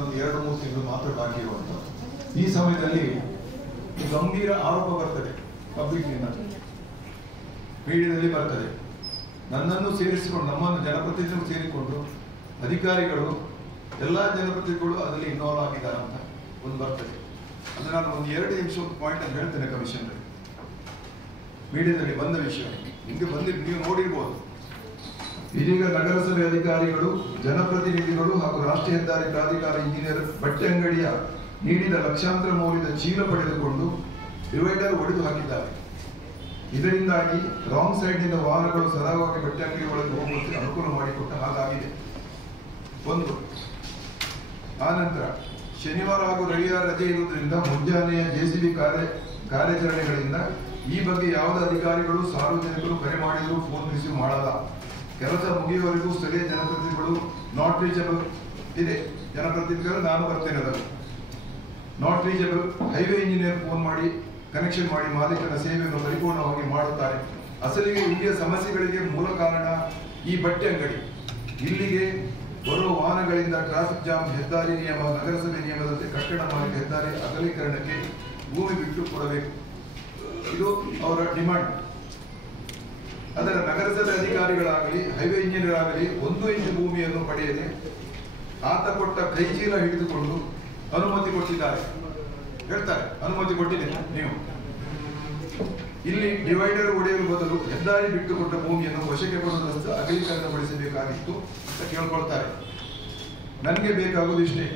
ಇನ್ನೊಂದು 2-3 ತಿಂಗಳು ಮಾತ್ರ ಬಾಕಿ ಇರುವಂಥದ್ದು. ಈ ಸಮಯದಲ್ಲಿ ಗಂಭೀರ ಆರೋಪ ಬರ್ತದೆ, ಪಬ್ಲಿಕ್ನಿಂದ ಮೀಡಿಯಾದಲ್ಲಿ ಬರ್ತದೆ. ನನ್ನನ್ನು ಸೇರಿಸಿಕೊಂಡು, ನಮ್ಮನ್ನು ಜನಪ್ರತಿನಿಧಿಗಳು ಸೇರಿಕೊಂಡು ಅಧಿಕಾರಿಗಳು ಎಲ್ಲ ಜನಪ್ರತಿನಿಧಿಗಳು ಅದರಲ್ಲಿ ಇನ್ವಾಲ್ವ್ ಆಗಿದ್ದಾರೆ ಅಂತ ಒಂದು ಬರ್ತದೆ. ಅದು ನಾನು ಒಂದು 2 ನಿಮಿಷ ಪಾಯಿಂಟ್ ಅಂತ ಹೇಳ್ತೇನೆ. ಕಮಿಷನ್ ಮೀಡಿಯಾದಲ್ಲಿ ಬಂದ ವಿಷಯ ಹಿಂಗೆ ಬಂದಿದ್ದು ನೀವು ನೋಡಿರ್ಬೋದು. ಇದೀಗ ನಗರಸಭೆ ಅಧಿಕಾರಿಗಳು, ಜನಪ್ರತಿನಿಧಿಗಳು ಹಾಗೂ ರಾಷ್ಟ್ರೀಯ ಹೆದ್ದಾರಿ ಪ್ರಾಧಿಕಾರ ಇಂಜಿನಿಯರ್ ಬಟ್ಟೆ ಅಂಗಡಿಯ ನೀಡಿದ ಲಕ್ಷಾಂತರ ಮೌಲ್ಯದ ಚೀಲ ಪಡೆದುಕೊಂಡು ಡಿವೈಡರ್ ಒಡೆದು ಹಾಕಿದ್ದಾರೆ. ಇದರಿಂದಾಗಿ ರಾಂಗ್ ಸೈಡ್ನಿಂದ ವಾಹನಗಳು ಸರಾಗವಾಗಿ ಬಟ್ಟೆ ಅಂಗಡಿ ಒಳಗೆ ಹೋಗುವಂತೆ ಅನುಕೂಲ ಮಾಡಿಕೊಟ್ಟ ಹಾಗಾಗಿದೆ. ಒಂದು ಆನಂತರ ಶನಿವಾರ ಹಾಗೂ ರವಿವಾರ ರಜೆ ಇರುವುದರಿಂದ ಮುಂಜಾನೆಯ ಜೆಸಿಬಿ ಕಾರ್ಯಾಚರಣೆಗಳಿಂದ ಈ ಬಗ್ಗೆ ಯಾವುದೇ ಅಧಿಕಾರಿಗಳು ಸಾರ್ವಜನಿಕರು ಕರೆ ಮಾಡಿದರೂ ಫೋನ್ ರಿಸೀವ್ ಮಾಡಲ್ಲ. ಕೆಲಸ ಮುಗಿಯುವವರೆಗೂ ಸ್ಥಳೀಯ ಜನಪ್ರತಿನಿಧಿಗಳು ನಾಟ್ ರೀಚಬಲ್ ಇದೆ. ಜನಪ್ರತಿನಿಧಿಗಳು ನಾನು ಬರ್ತೇನೆ, ಅದನ್ನು not reachable. Highway engineer phone ಮಾಡಿ ಕನೆಕ್ಷನ್ ಮಾಡಿ ಮಾಲೀಕನ ಸೇವೆಯನ್ನು ಪರಿಪೂರ್ಣವಾಗಿ ಮಾಡುತ್ತಾರೆ. ಅಸಲಿಗೆ ಇಲ್ಲಿಯ ಸಮಸ್ಯೆಗಳಿಗೆ ಮೂಲ ಕಾರಣ ಈ ಬಟ್ಟೆ ಅಂಗಡಿ. ಇಲ್ಲಿಗೆ ಬರುವ ವಾಹನಗಳಿಂದ ಟ್ರಾಫಿಕ್ ಜಾಮ್, ಹೆದ್ದಾರಿ ನಿಯಮ, ನಗರಸಭೆ ನಿಯಮದಂತೆ ಕಟ್ಟಡ ಮಾಲೀಕ ಹೆದ್ದಾರಿ ಅಗಲೀಕರಣಕ್ಕೆ ಭೂಮಿ ಬಿಟ್ಟು ಕೊಡಬೇಕು. ಇದು ಅವರ ಡಿಮಾಂಡ್. ಅದರ ನಗರಸಭೆ ಅಧಿಕಾರಿಗಳಾಗಲಿ ಹೈವೇ ಇಂಜಿನಿಯರ್ ಆಗಲಿ 1 ಇಂಚು ಭೂಮಿಯನ್ನು ಪಡೆಯದೆ ಆತ ಕೊಟ್ಟ ಕೈಚೀಲ ಹಿಡಿದುಕೊಂಡು ಅನುಮತಿ ಕೊಟ್ಟಿದ್ದಾರೆ. ಹೇಳ್ತಾರೆ ಅನುಮತಿ ಕೊಟ್ಟಿದ್ದೀರಿ ನೀವು. ಇಲ್ಲಿ ಡಿವೈಡರ್ ಒಡೆಯಲು ಬದಲು ಹೆದ್ದಾರಿ ಬಿಟ್ಟುಕೊಟ್ಟ ಭೂಮಿಯನ್ನು ವಶಕ್ಕೆ ಪಡೆದು ಅಗಲೀಕರಣಗೊಳಿಸಬೇಕಾಗಿತ್ತು ಅಂತ ಕೇಳ್ಕೊಳ್ತಾರೆ. ನನಗೆ ಬೇಕಾಗುವುದು ಇಷ್ಟೇ,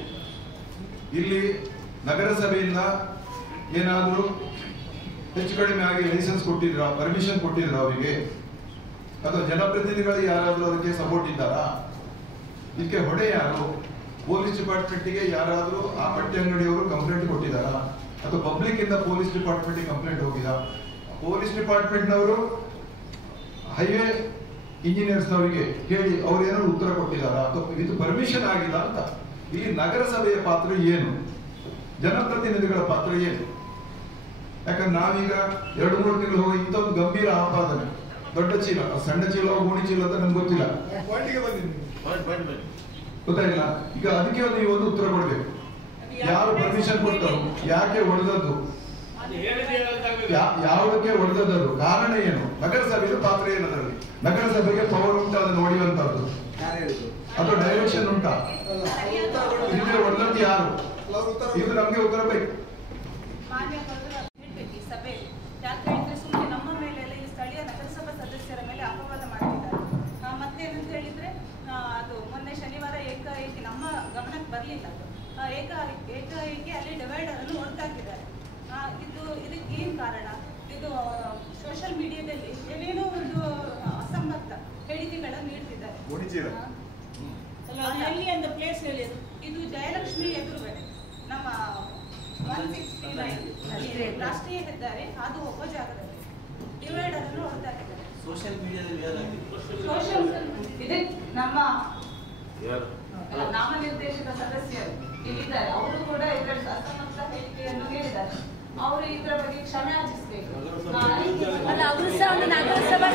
ಇಲ್ಲಿ ನಗರಸಭೆಯಿಂದ ಏನಾದರೂ ಹೆಚ್ಚು ಕಡಿಮೆ ಆಗಿ ಲೈಸೆನ್ಸ್ ಕೊಟ್ಟಿದ್ರ, ಪರ್ಮಿಷನ್ ಕೊಟ್ಟಿದ್ರ ಅವರಿಗೆ, ಅಥವಾ ಜನಪ್ರತಿನಿಧಿಗಳು ಯಾರಾದರೂ ಅದಕ್ಕೆ ಸಪೋರ್ಟ್ ಇದ್ದಾರಾ? ಇದಕ್ಕೆ ಹೊಣೆ ಯಾರು? ಪೊಲೀಸ್ ಡಿಪಾರ್ಟ್ಮೆಂಟ್ಗೆ ಯಾರಾದರೂ ಆ ಬಟ್ಟೆ ಅಂಗಡಿಯವರು ಕಂಪ್ಲೇಂಟ್ ಕೊಟ್ಟಿದ್ದಾರಾ? ಅಥವಾ ಪಬ್ಲಿಕ್ ಇಂದ ಪೊಲೀಸ್ ಡಿಪಾರ್ಟ್ಮೆಂಟ್ಗೆ ಕಂಪ್ಲೇಂಟ್ ಹೋಗಿದ? ಪೊಲೀಸ್ ಡಿಪಾರ್ಟ್ಮೆಂಟ್ನವರು ಹೈವೇ ಇಂಜಿನಿಯರ್ಸ್ನವರಿಗೆ ಕೇಳಿ ಅವ್ರೇನಾದ್ರು ಉತ್ತರ ಕೊಟ್ಟಿದ್ದಾರಾ? ಅಥವಾ ಇದು ಪರ್ಮಿಷನ್ ಆಗಿಲ್ಲ ಅಂತ. ಇಲ್ಲಿ ನಗರಸಭೆಯ ಪಾತ್ರ ಏನು, ಜನಪ್ರತಿನಿಧಿಗಳ ಪಾತ್ರ ಏನು? ಯಾಕಂದ್ರೆ ನಾವೀಗ 2-3 ತಿಂಗಳು ಹೋಗಿ ಇಂಥ ಒಂದು ಗಂಭೀರ ಆಪಾದನೆ, ದೊಡ್ಡ ಚೀಲ, ಸಣ್ಣ ಚೀಲ, ಗೋಣಿ ಚೀಲ ಅಂತ ನಮ್ಗೆ ಗೊತ್ತಿಲ್ಲ, ಗೊತ್ತಾಗಿಲ್ಲ. ಈಗ ಅದಕ್ಕೆ ನೀವು ಒಂದು ಉತ್ತರ ಕೊಡ್ಬೇಕು. ಯಾರು ಪರ್ಮಿಷನ್ ಕೊಟ್ಟರು, ಯಾಕೆ ಹೊಡೆದದ್ದು, ಯಾವುದಕ್ಕೆ ಹೊಡೆದದ್ದು, ಕಾರಣ ಏನು, ನಗರಸಭೆಯ ಪಾತ್ರ ಏನು, ಅದರಲ್ಲಿ ನಗರಸಭೆಗೆ ಪವರ್ ಉಂಟಾ ಅದನ್ನು ನೋಡಿಯುವಂತದ್ದು, ಅಥವಾ ಡೈರೆಕ್ಷನ್ ಉಂಟಾ, ಇದಕ್ಕೆ ಹೊಡೆದದ್ದು ಯಾರು, ಇದು ನಮ್ಗೆ ಉತ್ತರ ಬೇಕು. ನಮ್ಮ ಮೇಲೆ ಈ ಸ್ಥಳೀಯ ನಗರಸಭಾ ಸದಸ್ಯರ ಮೇಲೆ ಅಪವಾದ ಮಾಡ್ತಿದ್ದಾರೆ. ಮತ್ತೇನಂತ ಹೇಳಿದ್ರೆ, ಅದು ಮೊನ್ನೆ ಶನಿವಾರ ಏಕಾಏಕಿ ನಮ್ಮ ಗಮನಕ್ಕೆ ಬರಲಿಲ್ಲ. ಅದು ಏಕಾಏಕಿ ಅಲ್ಲಿ ಡಿವೈಡರ್ ಅನ್ನು ಹೊರತಾಕಿದ್ದಾರೆ. ಇದಕ್ಕೆ ಏನು ಕಾರಣ? ಇದು ಸೋಷಿಯಲ್ ಮೀಡಿಯಾದಲ್ಲಿ ಏನೇನೋ ಒಂದು ಅಸಂಬದ್ಧ ಹೇಳಿಕೆಗಳನ್ನು ನೀಡ್ತಿದ್ದಾರೆ. ಎಲ್ಲಿ ಅಂತ ಪ್ಲೇಸ್ ಹೇಳಿದ್ರು, ಇದು ಜಯಲಕ್ಷ್ಮಿ ಎದುರುಗಡೆ ನಮ್ಮ 169 ರಾಷ್ಟ್ರೀಯ ಹೆದ್ದಾರಿ ಅದು ಒಬ್ಬ ಜಾಗದಲ್ಲಿ ಡಿವೈಡರ್ ಅನ್ನು ಹೊರತಾಕಿದ್ದಾರೆ. ಸೋಷಿಯಲ್ ಮೀಡಿಯಾದಲ್ಲಿ ಇದೆ. ನಮ್ಮ ನಾಮನಿರ್ದೇಶಿತ ಸದಸ್ಯರು ಇಲ್ಲಿದ್ದಾರೆ, ಅವರು ಕೂಡ ಇದರ ಅಸಮರ್ಥ ಹೇಳಿಕೆಯನ್ನು ಹೇಳಿದ್ದಾರೆ. ಅವರು ಇದರ ಬಗ್ಗೆ ಕ್ಷಮೆ ಯಾಚಿಸಬೇಕು. ಅಲ್ಲ, ಅವರು ಸಹ ಒಂದು ನಗರಸಭಾ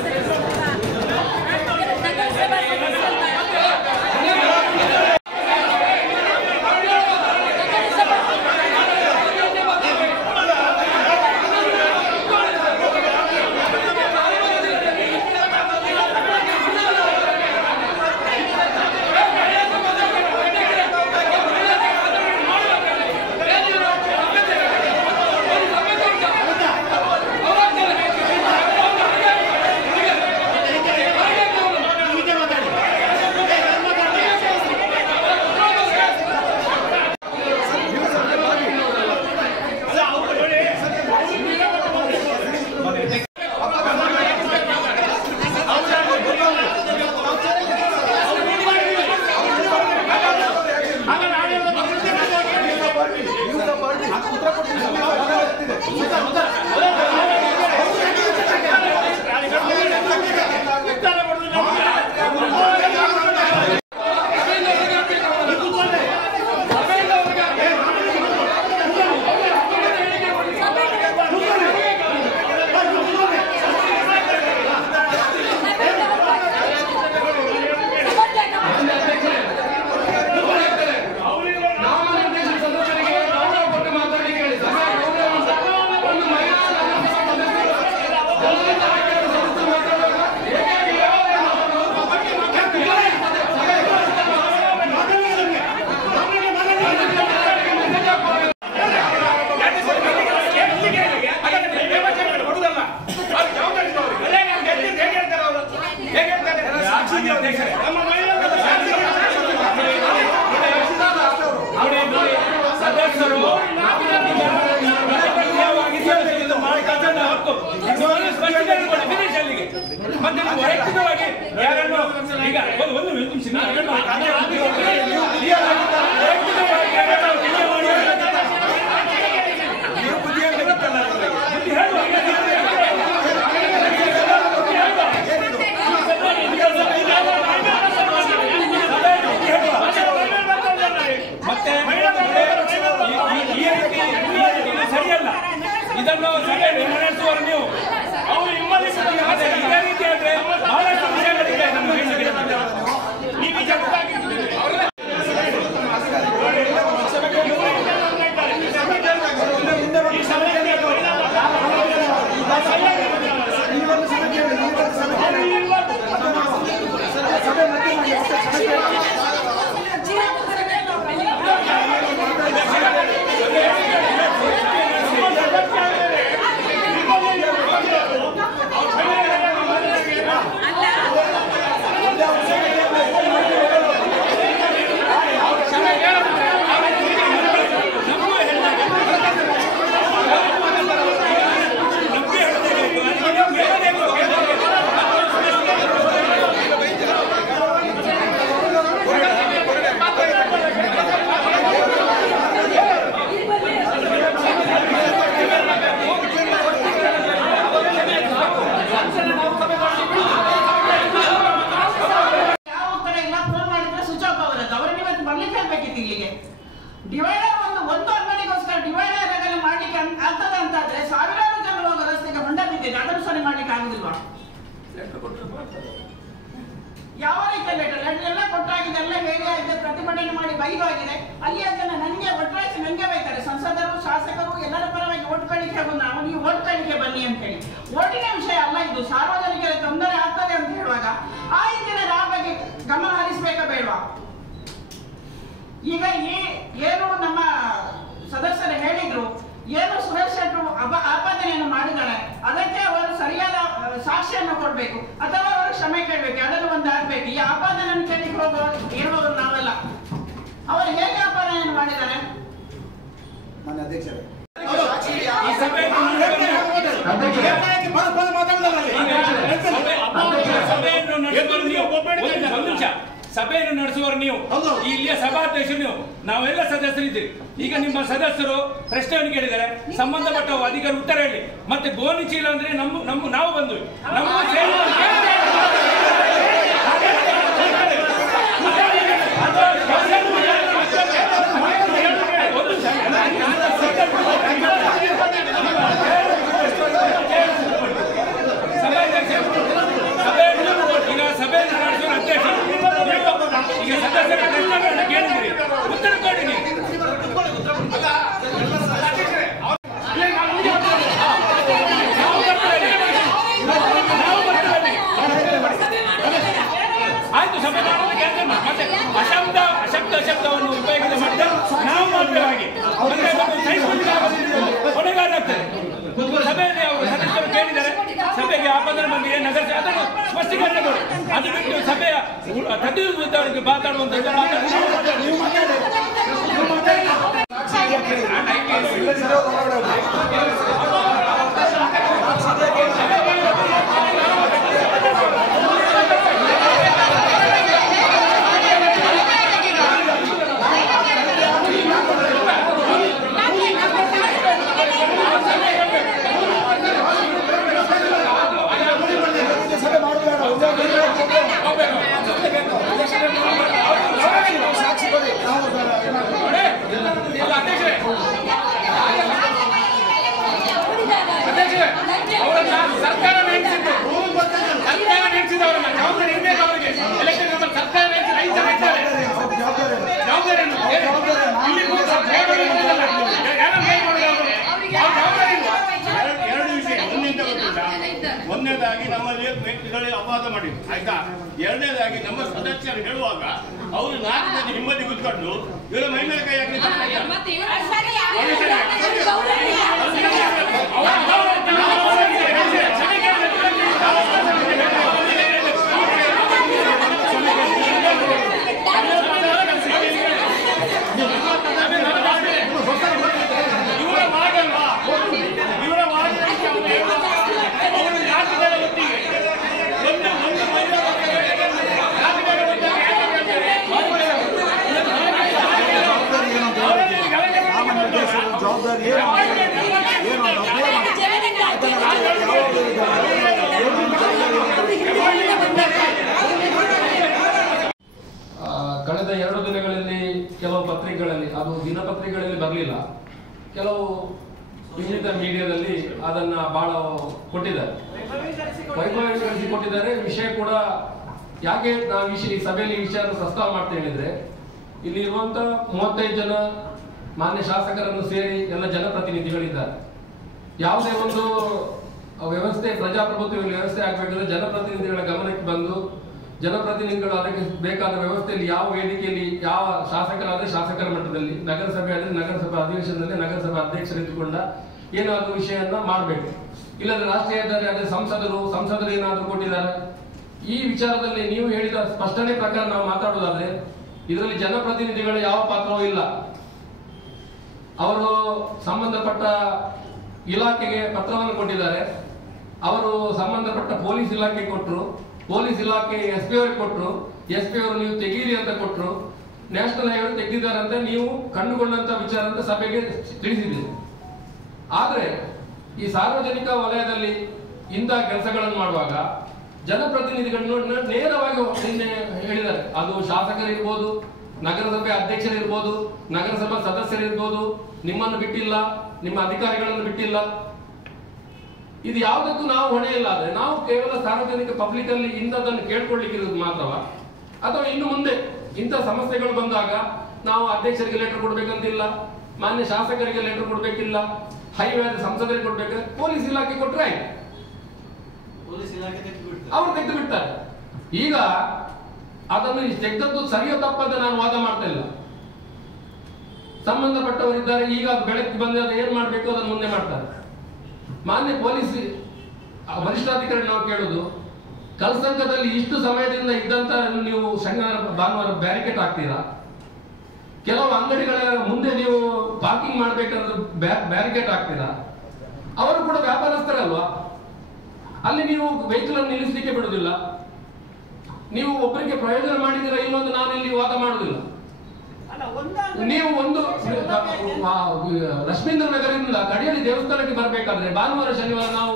ಮತ್ತೆ ನೀವು ವೈಯಕ್ತಿಕವಾಗಿ ಯಾರನ್ನು ಈಗ ಒಂದು ನಿಮಿಷ ಮತ್ತೆ ಸರಿಯಲ್ಲ. ಇದನ್ನು ಸಭೆ ನಡೆಸುವರು ನೀವು. ಇದೇ ರೀತಿ ಆದ್ರೆ ಬಹಳಷ್ಟು ವಿಷಯಗಳಿದೆ. ಡಿವೈಡರ್ ಒಂದು ಅಂಗಡಿಗೋಸ್ಕರ ಡಿವೈಡರ್ ಅದನ್ನು ಮಾಡ್ಲಿಕ್ಕೆ ಆಗ್ತದೆ ಅಂತಾದ್ರೆ ಸಾವಿರಾರು ಜನರು ಹೋಗೋ ರಸ್ತೆಗೆ ಹೊಂಡ ಬಿದ್ದಿದೆ, ಅದನ್ನು ಸರಿ ಮಾಡ್ಲಿಕ್ಕೆ ಆಗುದಿಲ್ವಾ? ಯಾವ ರೀತಿಯ ಲೆಟರ್ ಎಲ್ಲ ಕೊಟ್ಟಾಗಿದೆ, ಎಲ್ಲ ಹೇಳಿ ಆಗಿದೆ, ಪ್ರತಿಭಟನೆ ಮಾಡಿ ಬೈದಾಗಿದೆ. ಅಲ್ಲಿ ಅದನ್ನ ನನಗೆ ಒಟ್ಟಾಯಿಸಿ ನನಗೆ ಬೈತಾರೆ. ಸಂಸದರು ಶಾಸಕರು ಎಲ್ಲರ ಪರವಾಗಿ ಓಟ್ ಕಳಿಕೆ ಬಂದು ನಾವು ನೀವು ಓಟ್ ಕಳಿಕೆ ಬನ್ನಿ ಅಂತ ಹೇಳಿ. ಓಟಿನ ವಿಷಯ ಅಲ್ಲ ಇದು, ಸಾರ್ವಜನಿಕರಿಗೆ ತೊಂದರೆ ಆಗ್ತದೆ ಅಂತ ಹೇಳುವಾಗ ಆ ಹಿಂದಿನ ಆ ಬಗ್ಗೆ ಗಮನ ಹರಿಸಬೇಕಾ ಬೇಡವಾ? ಈಗ ಏನು ನಮ್ಮ ಸದಸ್ಯರು ಹೇಳಿದ್ರು, ಏನು ಸುರೇಶ್ ಶೆಟ್ಟರು ಆಪಾದನೆಯನ್ನು ಮಾಡಿದ್ದಾರೆ, ಅದಕ್ಕೆ ಅವರು ಸರಿಯಾದ ಸಾಕ್ಷ್ಯವನ್ನು ಕೊಡಬೇಕು ಅಥವಾ ಅವರು ಕ್ಷಮೆ ಕೇಳಬೇಕು, ಅದನ್ನು ಒಂದು ಆಗ್ಬೇಕು. ಈ ಆಪಾದನೆಯನ್ನು ಕೇಳಿ ಇರುವವರು ನಾವೆಲ್ಲ. ಅವರು ಹೇಗೆ ಆಪಾದನೆಯನ್ನು ಮಾಡಿದ್ದಾರೆ? ಸಭೆಯನ್ನು ನಡೆಸುವವರು ನೀವು, ಇಲ್ಲಿಯ ಸಭಾಧ್ಯಕ್ಷರು ನೀವು, ನಾವೆಲ್ಲ ಸದಸ್ಯರಿದ್ದೀವಿ. ಈಗ ನಿಮ್ಮ ಸದಸ್ಯರು ಪ್ರಶ್ನೆಯನ್ನು ಕೇಳಿದರೆ ಸಂಬಂಧಪಟ್ಟ ಅಧಿಕಾರಿ ಉತ್ತರ ಹೇಳಿ. ಮತ್ತೆ ಗೋಣಿ ಚೀಲ ಅಂದ್ರೆ ನಾವು ಬಂದ್ವಿ ಈಗ ಸಭೆಯನ್ನು ನಡೆಸುವ ಅಧ್ಯಕ್ಷರು ಈಗ ಸದಸ್ಯರ ಪ್ರಶ್ನೆಗಳನ್ನು ಕೇಳಿದ್ರಿ, ಉತ್ತರ ಕೊಡಿ ನೀವು. ಆಯ್ತು, ಸಭೆ ಮಾಡೋದು ಕೆಲಸ ಮತ್ತೆ ಅಶಬ್ದವನ್ನು ಉಪಯೋಗ ಮಾಡಿದ್ರೆ ನಾವು ಮಾತ್ರವಾಗಿ ಹೊಣೆಗಾರಾಗ್ತದೆ. ಸಭೆಯಲ್ಲಿ ಅವರು ಸದಸ್ಯರು ಕೇಳಿದರೆ ಸಭೆಗೆ ಆಪಾದನೆ ಬಂದಿದೆ, ನಗರ ಅದನ್ನು ಸ್ಪಷ್ಟೀಕರಣ ಕೊಡಿ. ಅದು ಬಿಟ್ಟು ಸಭೆಯ ತದ್ವಿರುದ್ಧವಾಗಿ ಮಾತಾಡುವಂಥದ್ದು ಸರ್ಕಾರ ನೆನೆಸಿದವರನ್ನ ಜವಾಬ್ದಾರಿ ಇರಬೇಕು ಅವರಿಗೆ. ಎಲೆಕ್ಷನ್ ಸರ್ಕಾರ ನೆನೆಸಿದ 5 ಜನ ಇದ್ದಾರೆ, ಜವಾಬ್ದಾರಿಯನ್ನು ಎರಡು ವಿಷಯ. ಒಂದನೇದಾಗಿ ನಮ್ಮಲ್ಲಿ ವ್ಯಕ್ತಿಗಳಿಗೆ ಅಪವಾದ ಮಾಡಿದ್ರು, ಆಯ್ತಾ? ಎರಡನೇದಾಗಿ ನಮ್ಮ ಸದಸ್ಯರು ಹೇಳುವಾಗ ಅವರು 4 ಜನ ಹಿಂಬದಿ ಕೂತ್ಕೊಂಡು ಇವರ ಮೈ ಮೇಲೆ ಕೈ ಹಾಕಿ ಇವರ ವಾದ ಅವರು 4 ಜನ ಒಟ್ಟಿಗೆ ಜವಾಬ್ದಾರಿ ಕಳೆದ 2 ದಿನಗಳಲ್ಲಿ ಕೆಲವು ಪತ್ರಿಕೆಗಳಲ್ಲಿ, ಅದು ದಿನಪತ್ರಿಕೆಗಳಲ್ಲಿ ಬರಲಿಲ್ಲ, ಕೆಲವು ಇನ್ನಿತರ ಮೀಡಿಯಾದಲ್ಲಿ ಅದನ್ನ ಬಹಳ ಕೊಟ್ಟಿದ್ದಾರೆ, ವೈಭವೀಕರಿಸಿ ಕೊಟ್ಟಿದ್ದಾರೆ. ವಿಷಯ ಕೂಡ ಯಾಕೆ ನಾವು ಈ ಸಭೆಯಲ್ಲಿ ಈ ವಿಷಯ ಪ್ರಸ್ತಾವ ಮಾಡ್ತಾ ಹೇಳಿದ್ರೆ, ಇಲ್ಲಿ ಇರುವಂತ 35 ಜನ ಮಾನ್ಯ ಶಾಸಕರನ್ನು ಸೇರಿ ಎಲ್ಲ ಜನಪ್ರತಿನಿಧಿಗಳಿದ್ದಾರೆ. ಯಾವುದೇ ಒಂದು ವ್ಯವಸ್ಥೆ, ಪ್ರಜಾಪ್ರಭುತ್ವ ವ್ಯವಸ್ಥೆ ಆಗಬೇಕಾದ್ರೆ ಜನಪ್ರತಿನಿಧಿಗಳ ಗಮನಕ್ಕೆ ಬಂದು ಜನಪ್ರತಿನಿಧಿಗಳು ಅದಕ್ಕೆ ಬೇಕಾದ ವ್ಯವಸ್ಥೆಯಲ್ಲಿ ಯಾವ ವೇದಿಕೆಯಲ್ಲಿ ಯಾವ ಶಾಸಕರಾದ್ರೆ ಶಾಸಕರ ಮಟ್ಟದಲ್ಲಿ, ನಗರಸಭೆ ಆದ್ರೆ ನಗರಸಭಾ ಅಧಿವೇಶನದಲ್ಲಿ ನಗರಸಭಾ ಅಧ್ಯಕ್ಷರಿದ್ದುಕೊಂಡ ಏನಾದರೂ ವಿಷಯನ್ನ ಮಾಡಬೇಕು. ಇಲ್ಲದ್ರೆ ರಾಷ್ಟ್ರೀಯ ಹೆದ್ದಾರಿ ಆದ್ರೆ ಸಂಸದರು ಏನಾದರೂ ಕೊಟ್ಟಿದ್ದಾರೆ. ಈ ವಿಚಾರದಲ್ಲಿ ನೀವು ಹೇಳಿದ ಸ್ಪಷ್ಟನೆ ಪ್ರಕಾರ ನಾವು ಮಾತಾಡೋದಾದ್ರೆ ಇದರಲ್ಲಿ ಜನಪ್ರತಿನಿಧಿಗಳ ಯಾವ ಪಾತ್ರವೂ ಇಲ್ಲ. ಅವರು ಸಂಬಂಧಪಟ್ಟ ಇಲಾಖೆಗೆ ಪತ್ರವನ್ನು ಕೊಟ್ಟಿದ್ದಾರೆ. ಅವರು ಸಂಬಂಧಪಟ್ಟ ಪೊಲೀಸ್ ಇಲಾಖೆ ಕೊಟ್ಟರು, ಪೊಲೀಸ್ ಇಲಾಖೆ SP ಅವರಿಗೆ ಕೊಟ್ಟರು, SP ಅವರು ನೀವು ತೆಗೀರಿ ಅಂತ ಕೊಟ್ಟರು, ನ್ಯಾಷನಲ್ ಹೈವೇ ತೆಗೆದಿದ್ದಾರೆ ಅಂತ ನೀವು ಕಂಡುಕೊಂಡಂತ ವಿಚಾರ ಅಂತ ಸಭೆಗೆ ತಿಳಿಸಿದ್ದೀರಿ. ಆದ್ರೆ ಈ ಸಾರ್ವಜನಿಕ ವಲಯದಲ್ಲಿ ಇಂತಹ ಕೆಲಸಗಳನ್ನು ಮಾಡುವಾಗ ಜನಪ್ರತಿನಿಧಿಗಳನ್ನು ನೇರವಾಗಿ ನಿನ್ನೆ ಹೇಳಿದ್ದಾರೆ. ಅದು ಶಾಸಕರಿರ್ಬೋದು, ನಗರಸಭೆ ಅಧ್ಯಕ್ಷರಿರ್ಬೋದು, ನಗರಸಭಾ ಸದಸ್ಯರಿರ್ಬೋದು, ನಿಮ್ಮನ್ನು ಬಿಟ್ಟಿಲ್ಲ, ನಿಮ್ಮ ಅಧಿಕಾರಿಗಳನ್ನು ಬಿಟ್ಟಿಲ್ಲ. ಇದು ಯಾವುದಕ್ಕೂ ನಾವು ಹೊಣೆ ಇಲ್ಲ. ಆದ್ರೆ ನಾವು ಕೇವಲ ಸಾರ್ವಜನಿಕ ಪಬ್ಲಿಕ್ ಅಲ್ಲಿ ಇಂಥದ್ದನ್ನು ಕೇಳ್ಕೊಳ್ಳಿಕ್ಕೆ ಇರೋದು ಮಾತ್ರವ, ಅಥವಾ ಇನ್ನು ಮುಂದೆ ಇಂಥ ಸಮಸ್ಯೆಗಳು ಬಂದಾಗ ನಾವು ಅಧ್ಯಕ್ಷರಿಗೆ ಲೆಟರ್ ಕೊಡ್ಬೇಕಂತಿಲ್ಲ, ಮಾನ್ಯ ಶಾಸಕರಿಗೆ ಲೆಟರ್ ಕೊಡ್ಬೇಕಿಲ್ಲ, ಹೈವೇ ಸಂಸದರಿಗೆ ಕೊಡ್ಬೇಕು, ಪೊಲೀಸ್ ಇಲಾಖೆ ಕೊಟ್ರೆ ಆಯ್ತು, ಅವ್ರು ತೆಗೆದು ಬಿಡ್ತಾರೆ. ಈಗ ಅದನ್ನು ತೆಗೆದದ್ದು ಸರಿಯೋ ತಪ್ಪಂತ ನಾನು ವಾದ ಮಾಡ್ತಾ ಇಲ್ಲ. ಸಂಬಂಧಪಟ್ಟವರಿದ್ದಾರೆ, ಈಗ ಅದು ಬೆಳಕಿಗೆ ಬಂದ್ರೆ ಅದು ಏನ್ ಮಾಡ್ಬೇಕು ಅದನ್ನು ಮುಂದೆ ಮಾಡ್ತಾರೆ. ಮಾನ್ಯ ಪೊಲೀಸ್ ವರಿಷ್ಠಾಧಿಕಾರಿ ನಾವು ಕೇಳುದು, ಕಲ್ಸಂಕದಲ್ಲಿ ಇಷ್ಟು ಸಮಯದಿಂದ ಇದ್ದಂತ ನೀವು ಶನಿವಾರ ಭಾನುವಾರ ಬ್ಯಾರಿಕೇಡ್ ಹಾಕ್ತೀರಾ, ಕೆಲವು ಅಂಗಡಿಗಳ ಮುಂದೆ ನೀವು ಪಾರ್ಕಿಂಗ್ ಮಾಡ್ಬೇಕಾದ್ರೆ ಬ್ಯಾರಿಕೇಡ್ ಹಾಕ್ತೀರಾ. ಅವರು ಕೂಡ ವ್ಯಾಪಾರಸ್ಥರಲ್ವಾ, ಅಲ್ಲಿ ನೀವು ವೆಹಿಕಲ್ ಅನ್ನು ನಿಲ್ಲಿಸಲಿಕ್ಕೆ ಬಿಡುದಿಲ್ಲ. ನೀವು ಒಬ್ಬರಿಗೆ ಪ್ರಯೋಜನ ಮಾಡಿದಿರ ಇಲ್ಲೊಂದು ನಾನು ಇಲ್ಲಿ ವಾದ ಮಾಡುದಿಲ್ಲ. ನೀವು ಒಂದು ಲಕ್ಷ್ಮೀಂದ್ರ ನಗರದಿಂದ ಗಡಿಯಲ್ಲಿ ದೇವಸ್ಥಾನಕ್ಕೆ ಬರಬೇಕಾದ್ರೆ ಭಾನುವಾರ ಶನಿವಾರ ನಾವು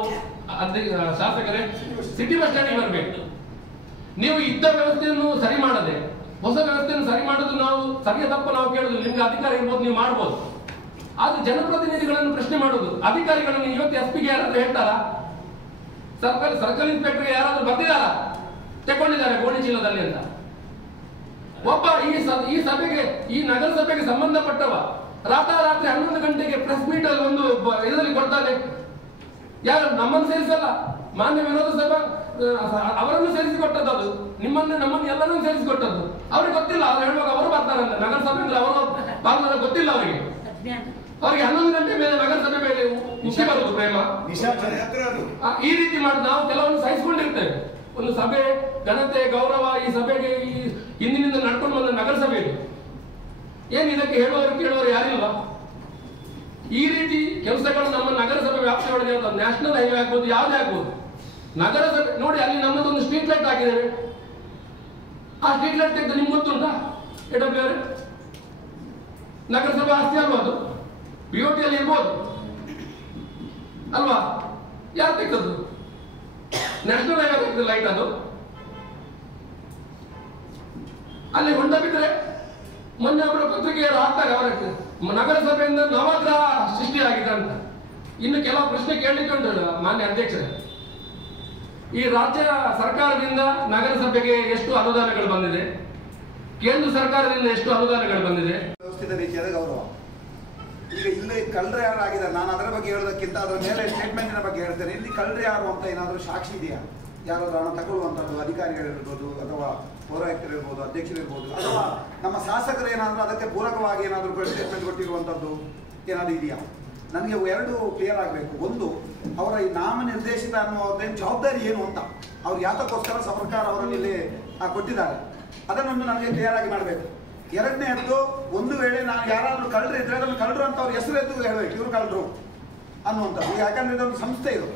ಶಾಸಕರೇ ಸಿಟಿ ಬಸ್ ಸ್ಟ್ಯಾಂಡ್ಗೆ ಬರಬೇಕು. ನೀವು ಇದ್ದ ವ್ಯವಸ್ಥೆಯನ್ನು ಸರಿ ಮಾಡದೆ ಹೊಸ ವ್ಯವಸ್ಥೆಯನ್ನು ಸರಿ ಮಾಡೋದು ನಾವು ಸರಿಯ ತಪ್ಪ ನಾವು ಕೇಳುದು. ನಿಮ್ಗೆ ಅಧಿಕಾರ ಇರ್ಬೋದು, ನೀವು ಮಾಡ್ಬೋದು. ಆದ್ರೆ ಜನಪ್ರತಿನಿಧಿಗಳನ್ನು ಪ್ರಶ್ನೆ ಮಾಡುದು, ಅಧಿಕಾರಿಗಳನ್ನು ಇವತ್ತು SP ಗೆ ಯಾರಾದ್ರೂ ಹೇಳ್ತಾರಾ? ಸರ್ಕಲ್ ಇನ್ಸ್ಪೆಕ್ಟರ್ ಯಾರಾದ್ರೂ ಬರ್ತಿದಾರ ತಗೊಂಡಿದ್ದಾರೆ ಗೋಣಿ ಚೀಲದಲ್ಲಿ ಅಂತ? ಒಬ್ಬ ಈ ಸಭೆಗೆ, ಈ ನಗರಸಭೆಗೆ ಸಂಬಂಧಪಟ್ಟವ ರಾತ್ರಿ 11 ಗಂಟೆಗೆ ಪ್ರೆಸ್ ಮೀಟ್ ಅಲ್ಲಿ ಒಂದು ಇದರಲ್ಲಿ ಕೊಡ್ತಾರೆ. ಯಾರು ನಮ್ಮನ್ನು ಸೇರಿಸಲ್ಲ, ಮಾನ್ಯ ವಿರೋಧ ಸಭಾ ಅವರನ್ನು ಸೇರಿಸಿಕೊಟ್ಟದ್ದು, ಅದು ನಮ್ಮನ್ನು ಎಲ್ಲರನ್ನೂ ಸೇರಿಸಿಕೊಟ್ಟದ್ದು. ಅವ್ರಿಗೆ ಗೊತ್ತಿಲ್ಲ, ಅವ್ರು ಹೇಳುವಾಗ ಅವರು ಬರ್ತಾರಲ್ಲ ನಗರಸಭೆ ಅಂದ್ರೆ ಅವರು ಪಾಲ್ಗೊಳ್ಳ ಗೊತ್ತಿಲ್ಲ ಅವರಿಗೆ. 11 ಗಂಟೆ ಮೇಲೆ ನಗರಸಭೆ ಮೇಲೆ ಮುಖ್ಯ ಬರುದು ಪ್ರೇಮ. ಈ ರೀತಿ ಮಾಡಿ ನಾವು ಕೆಲವೊಂದು ಸಹಿಸಿಕೊಂಡಿರ್ತೇವೆ. ಒಂದು ಸಭೆ ಘನತೆ ಗೌರವ, ಈ ಸಭೆಗೆ ಈ ಹಿಂದಿನಿಂದ ನಡ್ಕೊಂಡು ಬಂದ ನಗರಸಭೆ ಇದು. ಏನ್ ಇದಕ್ಕೆ ಕೇಳುವವರು ಯಾರಿಲ್ಲ. ಈ ರೀತಿ ಕೆಲಸಗಳು ನಮ್ಮ ನಗರಸಭೆ ವ್ಯಾಪ್ತಿಯೊಳಗೆ ನ್ಯಾಷನಲ್ ಹೈವೇ ಆಗ್ಬೋದು, ಯಾವುದೇ ಆಗ್ಬೋದು. ನಗರಸಭೆ ನೋಡಿ, ಅಲ್ಲಿ ನಮ್ಮದೊಂದು ಸ್ಟ್ರೀಟ್ ಲೈಟ್ ಹಾಕಿದ್ದೇವೆ. ಆ ಸ್ಟ್ರೀಟ್ ಲೈಟ್ ತೆಗೆದು ನಿಮ್ಗೆ ಗೊತ್ತುಂಟಾ? AW ಅವರೇ, ನಗರಸಭೆ ಆಸ್ತಿ ಅಲ್ವಾ ಅದು? BOT ಅಲ್ಲಿ ಇರ್ಬೋದು ಅಲ್ವಾ? ಯಾರು ತೆಗೆದದ್ದು? ನ್ಯಾಷನಲ್ ಹೈವೇ ತೆಗೆದ ಲೈಟ್ ಅದು. ಅಲ್ಲಿ ಹೊಂಡ ಬಿದ್ರೆ ಮೊನ್ನೆ ಒಬ್ಬರ ಪತ್ರಿಕೆಯವರು ಹಾಕ್ತಾರೆ, ಅವರ ನಗರಸಭೆಯಿಂದ ನವಗ್ರಹ ಸೃಷ್ಟಿಯಾಗಿದೆ ಅಂತ. ಇನ್ನು ಕೆಲವು ಪ್ರಶ್ನೆ ಕೇಳಲಿಕ್ಕೆ ಉಂಟು ಮಾನ್ಯ ಅಧ್ಯಕ್ಷರೇ. ಈ ರಾಜ್ಯ ಸರ್ಕಾರದಿಂದ ನಗರಸಭೆಗೆ ಎಷ್ಟು ಅನುದಾನಗಳು ಬಂದಿದೆ, ಕೇಂದ್ರ ಸರ್ಕಾರದಿಂದ ಎಷ್ಟು ಅನುದಾನಗಳು ಬಂದಿದೆ? ವ್ಯವಸ್ಥಿತ ರೀತಿಯಾದ ಗೌರವ. ಈಗ ಇಲ್ಲಿ ಕಳ್ಳರು ಯಾರು ಆಗಿದ್ದಾರೆ, ನಾನು ಅದರ ಬಗ್ಗೆ ಹೇಳೋದಕ್ಕಿಂತ ಅದರ ಮೇಲೆ ಸ್ಟೇಟ್ಮೆಂಟಿನ ಬಗ್ಗೆ ಹೇಳ್ತೇನೆ. ಇಲ್ಲಿ ಕಳ್ಳರು ಯಾರು ಅಂತ ಏನಾದರೂ ಸಾಕ್ಷಿ ಇದೆಯಾ? ಯಾರಾದ್ರೂ ಹಣ ತಗೊಳ್ಳುವಂಥದ್ದು ಅಧಿಕಾರಿಗಳಿರ್ಬೋದು, ಅಥವಾ ಪೌರಾಯುಕ್ತರಿರ್ಬೋದು, ಅಧ್ಯಕ್ಷರಿರ್ಬೋದು, ಅಥವಾ ನಮ್ಮ ಶಾಸಕರು ಏನಾದರೂ ಅದಕ್ಕೆ ಪೂರಕವಾಗಿ ಏನಾದರೂ ಸ್ಟೇಟ್ಮೆಂಟ್ ಕೊಟ್ಟಿರುವಂಥದ್ದು ಏನಾದರೂ ಇದೆಯಾ? ನನಗೆ 2 ಕ್ಲಿಯರ್ ಆಗಬೇಕು. ಒಂದು, ಅವರ ಈ ನಾಮನಿರ್ದೇಶಿತ ಅನ್ನುವುದೇನು ಜವಾಬ್ದಾರಿ ಏನು ಅಂತ, ಅವ್ರು ಯಾತಕ್ಕೋಸ್ಕರ ಸರ್ಕಾರ ಅವರನ್ನು ಇಲ್ಲಿ ಕೊಟ್ಟಿದ್ದಾರೆ, ಅದನ್ನೊಂದು ನನಗೆ ಕ್ಲಿಯರ್ ಆಗಿ ಮಾಡಬೇಕು. 2ನೇದ್ದು, ಒಂದು ವೇಳೆ ನಾನು ಯಾರಾದರೂ ಕಳ್ಳರು ಇದ್ರೆ ಅದನ್ನು ಕಳ್ಳರು ಅಂತ ಅವ್ರ ಹೆಸರು ಎದ್ದು ಹೇಳಬೇಕು, ಇವರು ಕಳ್ಳರು ಅನ್ನುವಂಥದ್ದು. ಯಾಕಂದ್ರೆ ಇದೊಂದು ಸಂಸ್ಥೆ ಇದು,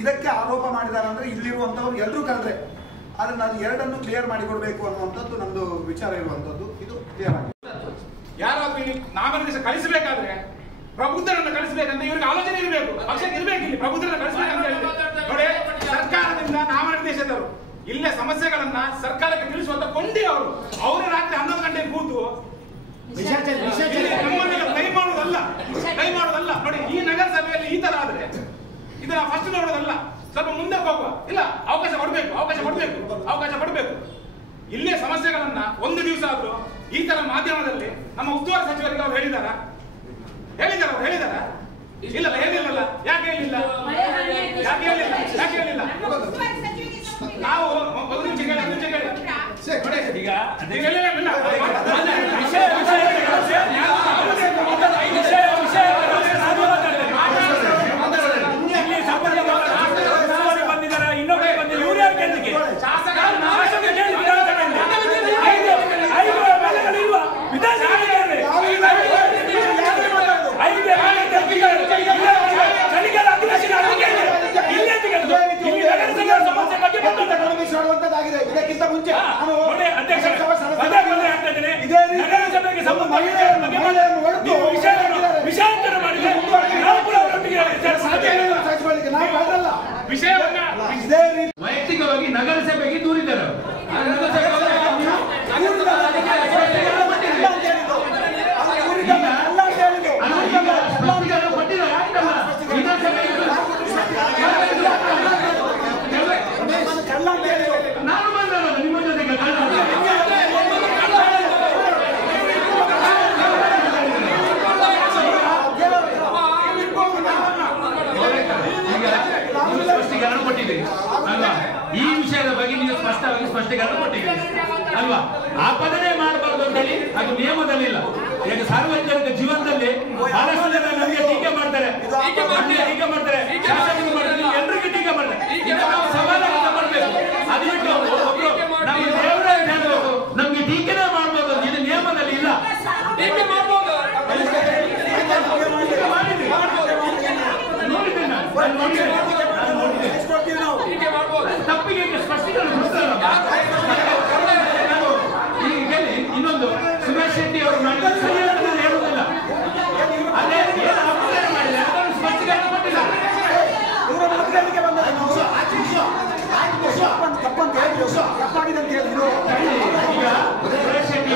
ಇದಕ್ಕೆ ಆರೋಪ ಮಾಡಿದ್ದಾರೆ ಅಂದ್ರೆ ಇಲ್ಲಿರುವಂಥವ್ರು ಎಲ್ಲರೂ ಕಳ್ಳರೆ. ಆದ್ರೆ ನಾನು 2ನ್ನು ಕ್ಲಿಯರ್ ಮಾಡಿಕೊಡ್ಬೇಕು ಅನ್ನುವಂಥದ್ದು ನಂದು ವಿಚಾರ ಇರುವಂಥದ್ದು. ಇದು ಕ್ಲಿಯರ್ ಆಗಿದೆ. ಯಾರಾದ್ರೂ ನಾಮನಿರ್ದೇಶ ಕಳಿಸಬೇಕಾದ್ರೆ ಪ್ರಬುದ್ಧರನ್ನು ಕಳಿಸಬೇಕಂತ ಇವರಿಗೆ ಆಲೋಚನೆ ಇರಬೇಕು, ಪಕ್ಷಕ್ಕೆ ಇರಬೇಕು. ಇಲ್ಲಿ ಪ್ರಬುದ್ಧರನ್ನು ಕಳಿಸಬೇಕಂತ ಹೇಳಿ ನೋಡಿ, ಸರ್ಕಾರದಿಂದ ನಾಮನಿರ್ದೇಶಿತರು ಇಲ್ಲೇ ಸಮಸ್ಯೆಗಳನ್ನ ಸರ್ಕಾರಕ್ಕೆ ತಿಳಿಸುವಂತ ಕೊಂಡಿ ಅವರು ರಾತ್ರಿ 11 ಗಂಟೆಗೆ ಕೂತು ನಮ್ಮನ್ನೆಲ್ಲ ಕೈ ಮಾಡೋದಲ್ಲ ನೋಡಿ. ಈ ನಗರಸಭೆಯಲ್ಲಿ ಈ ತರ ಆದ್ರೆ ಇದನ್ನ ಫಸ್ಟ್ ನೋಡೋದಲ್ಲ, ಸ್ವಲ್ಪ ಮುಂದೆ ಹೋಗುವ. ಇಲ್ಲ, ಅವಕಾಶ ಕೊಡ್ಬೇಕು. ಇಲ್ಲೇ ಸಮಸ್ಯೆಗಳನ್ನ ಒಂದು ದಿವಸ ಆದ್ರೂ ಈ ತರ ಮಾಧ್ಯಮದಲ್ಲಿ ನಮ್ಮ ಉಸ್ತುವಾರಿ ಸಚಿವರಿಗೆ ಅವ್ರು ಹೇಳಿದಾರ? ಇಲ್ಲ, ಹೇಳಿಲ್ಲಲ್ಲ. ಯಾಕೆ ಹೇಳಿಲ್ಲ? ನಾವು ಒಂದು ನಿಮಿಷ ಕೇಳಿ ಈಗ ಬಂದಿದ್ದಾರೆ, ಇನ್ನೊಬ್ಬರು ಬಂದಿಲ್ಲ. ಇವ್ರು ಯಾರು ಕೇಳಲಿಕ್ಕೆ? ಇದಕ್ಕಿಂತ ಮುಂಚೆ ವೈಯಕ್ತಿಕವಾಗಿ ನಗರಸಭೆಗೆ ದೂರಿದ್ದಾರೆ. ನಾನು ಬಂದಲ್ಲ ನಿಮ್ಮ ಜೊತೆಗೆ ಸ್ಪಷ್ಟೀಕರಣ ಕೊಟ್ಟಿದ್ದೀರಿ ಅಲ್ವಾ? ಈ ವಿಷಯದ ಬಗ್ಗೆ ನೀವು ಸ್ಪಷ್ಟವಾಗಿ ಸ್ಪಷ್ಟೀಕರಣ ಕೊಟ್ಟಿದ್ದೀರಿ ಅಲ್ವಾ? ಆಪಾದನೆ ಮಾಡಬಾರ್ದು ಅಂತ ಹೇಳಿ ಅದು ನಿಯಮದಲ್ಲಿಲ್ಲ. ಈಗ ಸಾರ್ವಜನಿಕ ಜೀವನದಲ್ಲಿ ಬಹಳಷ್ಟು ಜನ ನಮಗೆ ಟೀಕೆ ಮಾಡ್ತಾರೆ, ಶಾಸಕರು ಮಾಡ್ತಾರೆ, ಎಲ್ಲರಿಗೂ ಟೀಕೆ ಮಾಡ್ತಾರೆ. ಸವಾಲನ್ನು ಮಾಡಬೇಕು. ಅದು ಬಿಟ್ಟು ಒಬ್ರು ನಾವು ದೇವರ ಹೇಳಬೇಕು, ನಮ್ಗೆ ಟೀಕೆನೇ ಮಾಡ್ಬೋದು, ಇದು ನಿಯಮದಲ್ಲಿ ಇಲ್ಲ. ತಪ್ಪಿಗೆ ಸ್ಪಷ್ಟೀಕರಣ ಈಗ ಇನ್ನೊಂದು ಸುರೇಶ್ ಶೆಟ್ಟಿ ಅವರು ಮಾಡಿದ ಸರಿಯಾದ ಹೇಳುವುದಿಲ್ಲ. ಅದೇ ಏನು ಅಪಚಾರ ಮಾಡಿಲ್ಲ ಅದನ್ನು ಸ್ಪಷ್ಟೀಕರಣ ಕೊಟ್ಟಿಲ್ಲ. ತಪ್ಪಾಗಿದೆ ಅಂತ ಹೇಳಿ ಈಗ ಸುರೇಶ್ ಶೆಟ್ಟಿ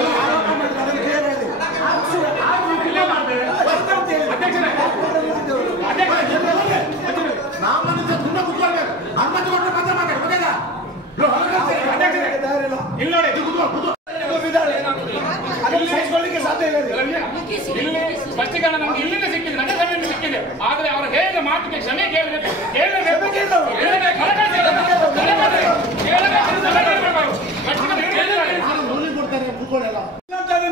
ಸ್ಪಷ್ಟೀಕರಣ ನಮ್ಗೆ ಇಲ್ಲಿಂದ ಸಿಕ್ಕಿದೆ, ನಗರಸಭೆಯಿಂದ ಸಿಕ್ಕಿದೆ. ಆದ್ರೆ ಅವರು ಹೇಳಿದ ಮಾತಿಗೆ ಕ್ಷಮೆ ಕೇಳಬೇಕು.